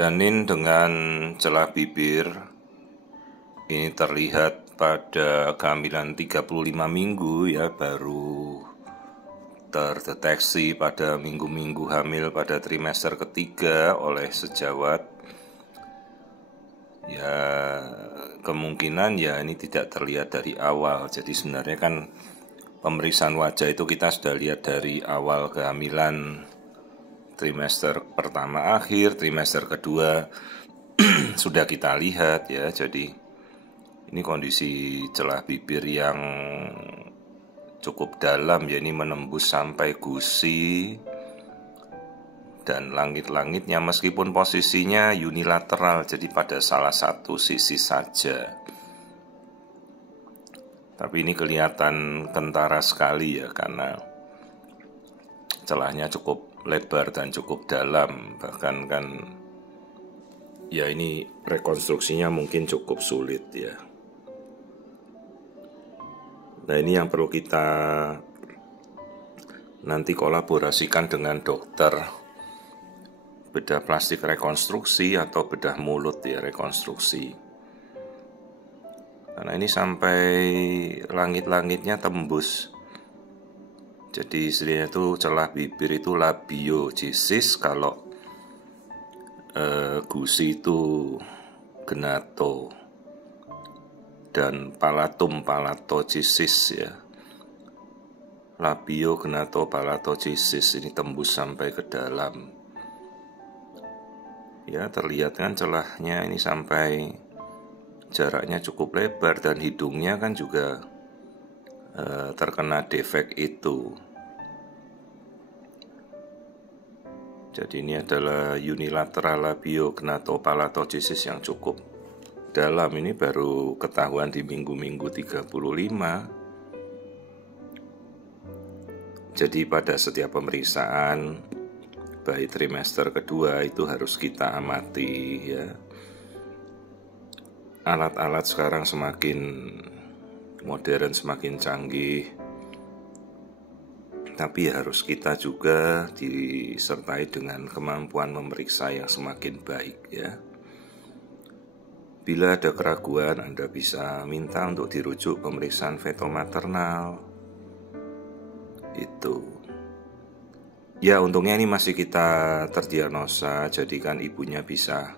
Janin dengan celah bibir ini terlihat pada kehamilan 35 minggu ya, baru terdeteksi pada minggu-minggu hamil pada trimester ketiga oleh sejawat. Ya kemungkinan ya ini tidak terlihat dari awal. Jadi sebenarnya kan pemeriksaan wajah itu kita sudah lihat dari awal kehamilan, trimester pertama akhir, trimester kedua sudah kita lihat ya. Jadi ini kondisi celah bibir yang cukup dalam ya, ini menembus sampai gusi dan langit-langitnya, meskipun posisinya unilateral, jadi pada salah satu sisi saja. Tapi ini kelihatan kentara sekali ya, karena celahnya cukup lebar dan cukup dalam. Bahkan kan ya ini rekonstruksinya mungkin cukup sulit ya. Nah ini yang perlu kita nanti kolaborasikan dengan dokter bedah plastik rekonstruksi atau bedah mulut ya rekonstruksi. Karena ini sampai langit-langitnya tembus. Jadi istilahnya itu celah bibir itu labiogesis, kalau gusi itu genato, dan palatum palatogesis ya. Labio genato palatogesis ini tembus sampai ke dalam. Ya terlihat kan celahnya ini sampai jaraknya cukup lebar, dan hidungnya kan juga terkena defek itu. Jadi ini adalah unilateral labio genato palatogesis yang cukup dalam. Ini baru ketahuan di minggu-minggu 35. Jadi pada setiap pemeriksaan baik trimester kedua itu harus kita amati ya. Alat-alat sekarang semakin modern, semakin canggih, tapi harus kita juga disertai dengan kemampuan memeriksa yang semakin baik ya. Bila ada keraguan, Anda bisa minta untuk dirujuk pemeriksaan fetomaternal. Itu. Ya untungnya ini masih kita terdiagnosa, jadi kan ibunya bisa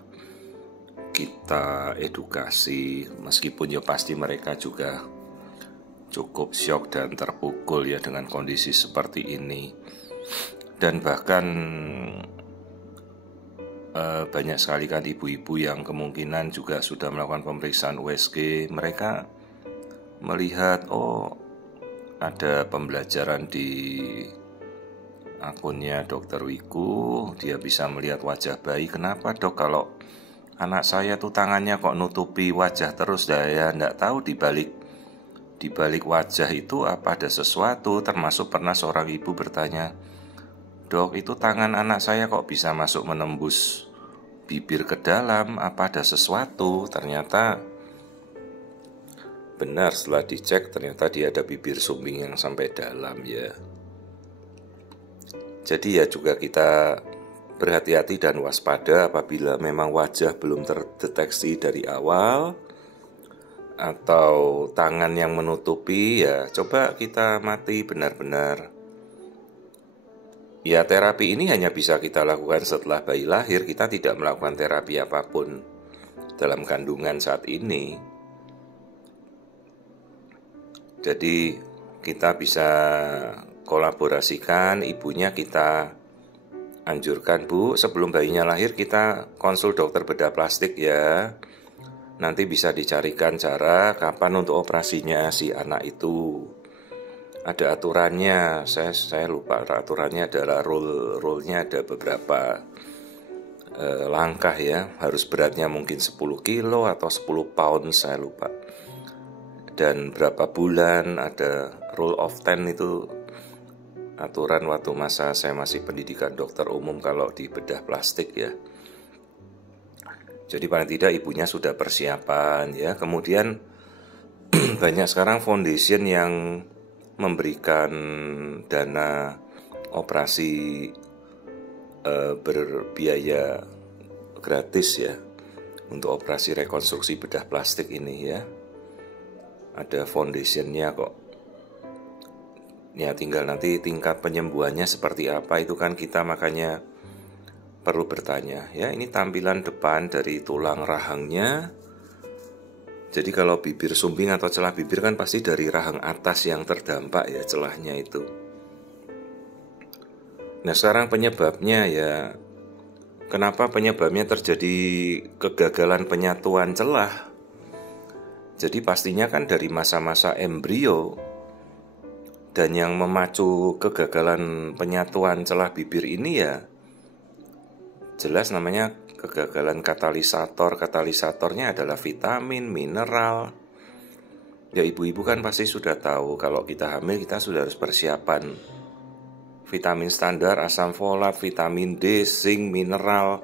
kita edukasi, meskipun ya pasti mereka juga cukup syok dan terpukul ya dengan kondisi seperti ini. Dan bahkan banyak sekali kan ibu-ibu yang kemungkinan juga sudah melakukan pemeriksaan USG. Mereka melihat ada pembelajaran di akunnya Dokter Wiku, dia bisa melihat wajah bayi. Kenapa dok, kalau anak saya tuh tangannya kok nutupi wajah terus? Ya enggak tahu di balik wajah itu apa ada sesuatu. Termasuk pernah seorang ibu bertanya, dok itu tangan anak saya kok bisa masuk menembus bibir ke dalam, apa ada sesuatu? Ternyata benar, setelah dicek ternyata dia ada bibir sumbing yang sampai dalam ya. Jadi ya juga kita berhati-hati dan waspada apabila memang wajah belum terdeteksi dari awal atau tangan yang menutupi, ya coba kita amati benar-benar. Ya terapi ini hanya bisa kita lakukan setelah bayi lahir. Kita tidak melakukan terapi apapun dalam kandungan saat ini. Jadi kita bisa kolaborasikan, ibunya kita anjurkan, Bu, sebelum bayinya lahir kita konsul dokter bedah plastik ya. Nanti bisa dicarikan cara kapan untuk operasinya si anak itu. Ada aturannya, saya lupa aturannya, adalah rule-nya ada beberapa langkah ya. Harus beratnya mungkin 10 kilo atau 10 pound, saya lupa. Dan berapa bulan, ada rule of 10 itu aturan waktu masa saya masih pendidikan dokter umum kalau di bedah plastik ya. Jadi paling tidak ibunya sudah persiapan ya. Kemudian banyak sekarang foundation yang memberikan dana operasi berbiaya gratis ya untuk operasi rekonstruksi bedah plastik ini ya. Ada foundationnya kok. Ya tinggal nanti tingkat penyembuhannya seperti apa itu kan kita makanya perlu bertanya ya. Ini tampilan depan dari tulang rahangnya. Jadi kalau bibir sumbing atau celah bibir kan pasti dari rahang atas yang terdampak ya celahnya itu. Nah sekarang penyebabnya ya, kenapa penyebabnya terjadi kegagalan penyatuan celah? Jadi pastinya kan dari masa-masa embrio. Dan yang memacu kegagalan penyatuan celah bibir ini ya jelas namanya kegagalan katalisator. Katalisatornya adalah vitamin, mineral. Ya ibu-ibu kan pasti sudah tahu kalau kita hamil kita sudah harus persiapan vitamin standar, asam folat, vitamin D, zinc, mineral.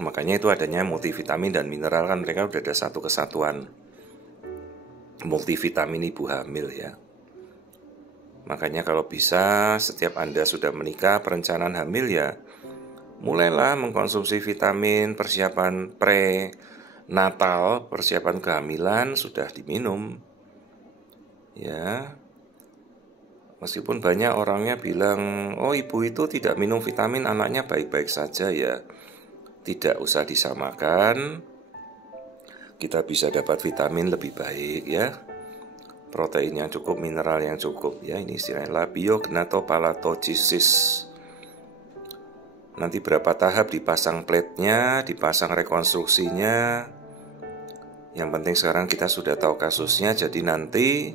Makanya itu adanya multivitamin dan mineral kan mereka sudah ada satu kesatuan multivitamin ibu hamil ya. Makanya kalau bisa setiap Anda sudah menikah perencanaan hamil ya mulailah mengkonsumsi vitamin, persiapan prenatal, persiapan kehamilan sudah diminum. Ya. Meskipun banyak orangnya bilang, "Oh, ibu itu tidak minum vitamin, anaknya baik-baik saja." Ya. Tidak usah disamakan. Kita bisa dapat vitamin lebih baik ya. Protein yang cukup, mineral yang cukup ya. Ini istilahnya labiognatopalatosis. Nanti berapa tahap dipasang plate-nya, dipasang rekonstruksinya. Yang penting sekarang kita sudah tahu kasusnya. Jadi nanti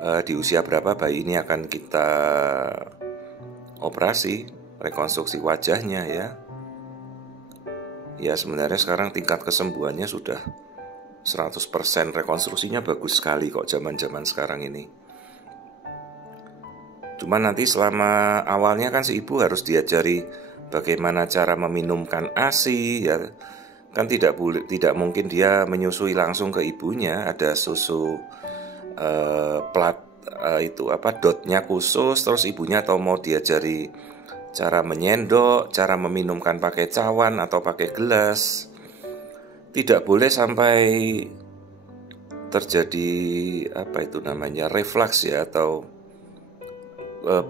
di usia berapa bayi ini akan kita operasi rekonstruksi wajahnya ya. Ya sebenarnya sekarang tingkat kesembuhannya sudah 100%, rekonstruksinya bagus sekali kok zaman-zaman sekarang ini. Cuma nanti selama awalnya kan si ibu harus diajari bagaimana cara meminumkan ASI ya. Kan tidak mungkin dia menyusui langsung ke ibunya, ada susu dotnya khusus, terus ibunya atau mau diajari cara menyendok, cara meminumkan pakai cawan atau pakai gelas. Tidak boleh sampai terjadi refleks ya, atau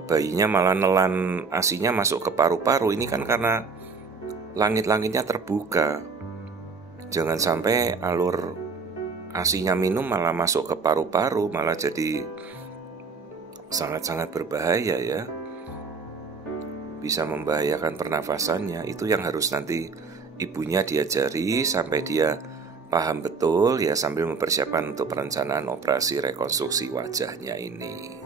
bayinya malah nelan ASINya masuk ke paru-paru. Ini kan karena langit-langitnya terbuka. Jangan sampai alur ASINya minum malah masuk ke paru-paru, malah jadi sangat-sangat berbahaya ya. Bisa membahayakan pernafasannya. Itu yang harus nanti ibunya diajari sampai dia paham betul ya, sambil mempersiapkan untuk perencanaan operasi rekonstruksi wajahnya ini.